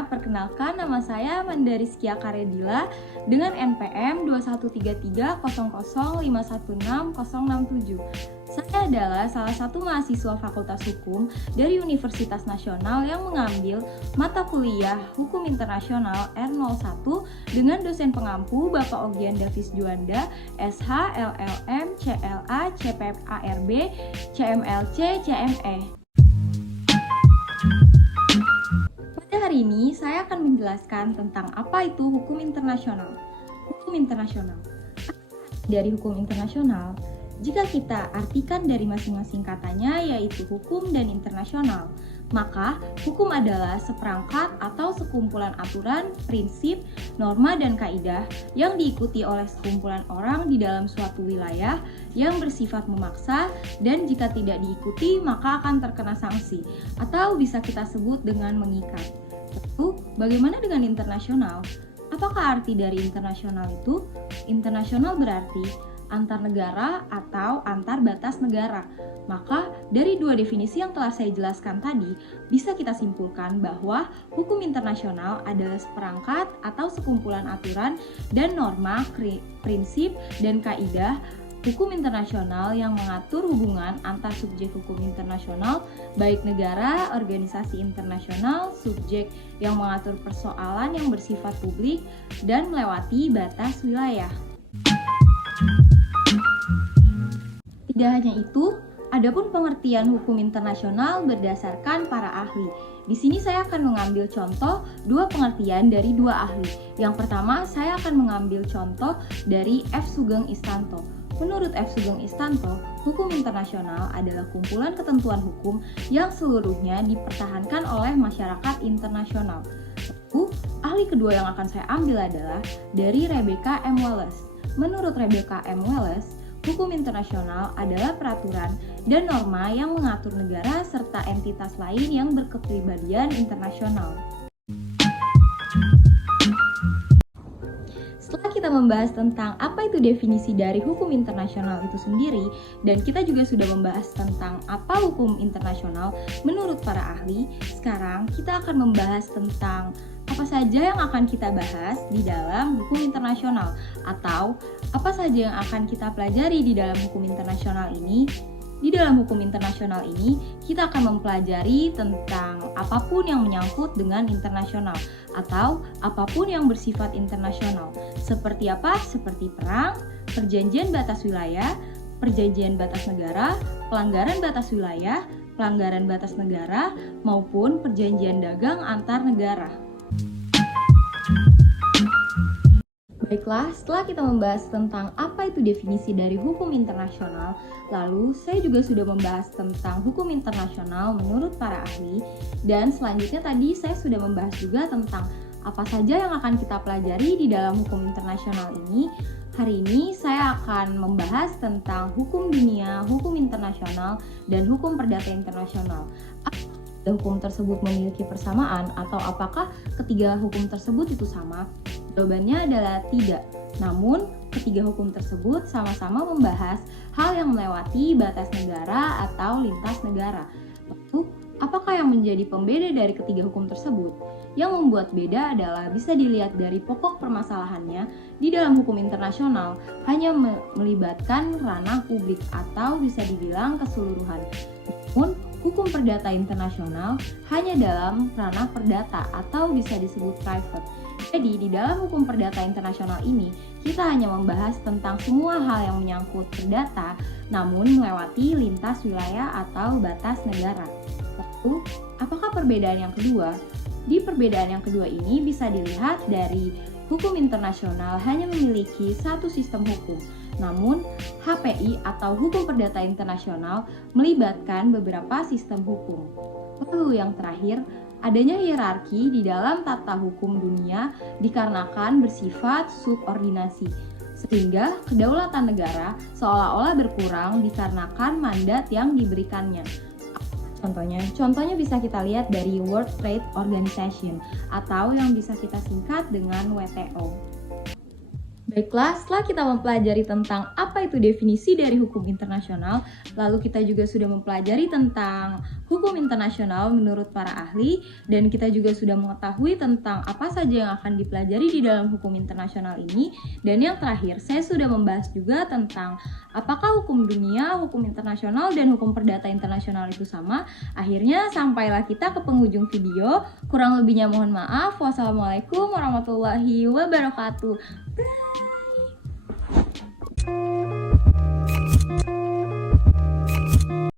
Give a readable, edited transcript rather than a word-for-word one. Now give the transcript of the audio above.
semuanya, perkenalkan nama saya Mandariskia Karedila dengan NPM 2133005160067. Saya adalah salah satu mahasiswa Fakultas Hukum dari Universitas Nasional yang mengambil mata kuliah Hukum Internasional R01 dengan dosen pengampu Bapak Ogyan Davis Juanda, SH, LLM, CLA, CPFARB, CMLC, CME. Pada hari ini, saya akan menjelaskan tentang apa itu hukum internasional. Hukum internasional. Dari hukum internasional, jika kita artikan dari masing-masing katanya yaitu hukum dan internasional, maka hukum adalah seperangkat atau sekumpulan aturan, prinsip, norma, dan kaidah yang diikuti oleh sekumpulan orang di dalam suatu wilayah yang bersifat memaksa dan jika tidak diikuti maka akan terkena sanksi atau bisa kita sebut dengan mengikat. Lalu, bagaimana dengan internasional? Apakah arti dari internasional itu? Internasional berarti antar negara atau antar batas negara. Maka dari dua definisi yang telah saya jelaskan tadi, bisa kita simpulkan bahwa hukum internasional adalah seperangkat atau sekumpulan aturan dan norma, prinsip, dan kaidah hukum internasional yang mengatur hubungan antar subjek hukum internasional, baik negara, organisasi internasional, subjek yang mengatur persoalan yang bersifat publik, dan melewati batas wilayah. Tidak hanya itu, adapun pengertian hukum internasional berdasarkan para ahli. Di sini saya akan mengambil contoh dua pengertian dari dua ahli. Yang pertama, saya akan mengambil contoh dari F. Sugeng Istanto. Menurut F. Sugeng Istanto, hukum internasional adalah kumpulan ketentuan hukum yang seluruhnya dipertahankan oleh masyarakat internasional. Lalu, ahli kedua yang akan saya ambil adalah dari Rebecca M. Wallace. Menurut Rebecca M. Wallace, hukum internasional adalah peraturan dan norma yang mengatur negara serta entitas lain yang berkepribadian internasional. Setelah kita membahas tentang apa itu definisi dari hukum internasional itu sendiri, dan kita juga sudah membahas tentang apa hukum internasional menurut para ahli, sekarang kita akan membahas tentang apa saja yang akan kita bahas di dalam hukum internasional atau apa saja yang akan kita pelajari di dalam hukum internasional ini. Di dalam hukum internasional ini, kita akan mempelajari tentang apapun yang menyangkut dengan internasional atau apapun yang bersifat internasional. Seperti apa? Seperti perang, perjanjian batas wilayah, perjanjian batas negara, pelanggaran batas wilayah, pelanggaran batas negara, maupun perjanjian dagang antar negara. Baiklah, setelah kita membahas tentang apa itu definisi dari hukum internasional, lalu saya juga sudah membahas tentang hukum internasional menurut para ahli, dan selanjutnya tadi saya sudah membahas juga tentang apa saja yang akan kita pelajari di dalam hukum internasional ini. Hari ini saya akan membahas tentang hukum dunia, hukum internasional, dan hukum perdata internasional. Hukum tersebut memiliki persamaan atau apakah ketiga hukum tersebut itu sama? Jawabannya adalah tidak. Namun, ketiga hukum tersebut sama-sama membahas hal yang melewati batas negara atau lintas negara. Lalu, apakah yang menjadi pembeda dari ketiga hukum tersebut? Yang membuat beda adalah bisa dilihat dari pokok permasalahannya di dalam hukum internasional hanya melibatkan ranah publik atau bisa dibilang keseluruhan. Namun, hukum perdata internasional hanya dalam ranah perdata atau bisa disebut private. Jadi, di dalam hukum perdata internasional ini, kita hanya membahas tentang semua hal yang menyangkut perdata, namun melewati lintas wilayah atau batas negara. Lalu, apakah perbedaan yang kedua? Di perbedaan yang kedua ini bisa dilihat dari hukum internasional hanya memiliki satu sistem hukum, namun HPI atau hukum perdata internasional melibatkan beberapa sistem hukum. Lalu yang terakhir, adanya hierarki di dalam tata hukum dunia dikarenakan bersifat subordinasi, sehingga kedaulatan negara seolah-olah berkurang dikarenakan mandat yang diberikannya. Contohnya bisa kita lihat dari World Trade Organization atau yang bisa kita singkat dengan WTO. Baiklah, setelah kita mempelajari tentang apa itu definisi dari hukum internasional, lalu kita juga sudah mempelajari tentang hukum internasional menurut para ahli, dan kita juga sudah mengetahui tentang apa saja yang akan dipelajari di dalam hukum internasional ini. Dan yang terakhir, saya sudah membahas juga tentang apakah hukum dunia, hukum internasional, dan hukum perdata internasional itu sama. Akhirnya sampailah kita ke penghujung video. Kurang lebihnya mohon maaf. Wassalamualaikum warahmatullahi wabarakatuh.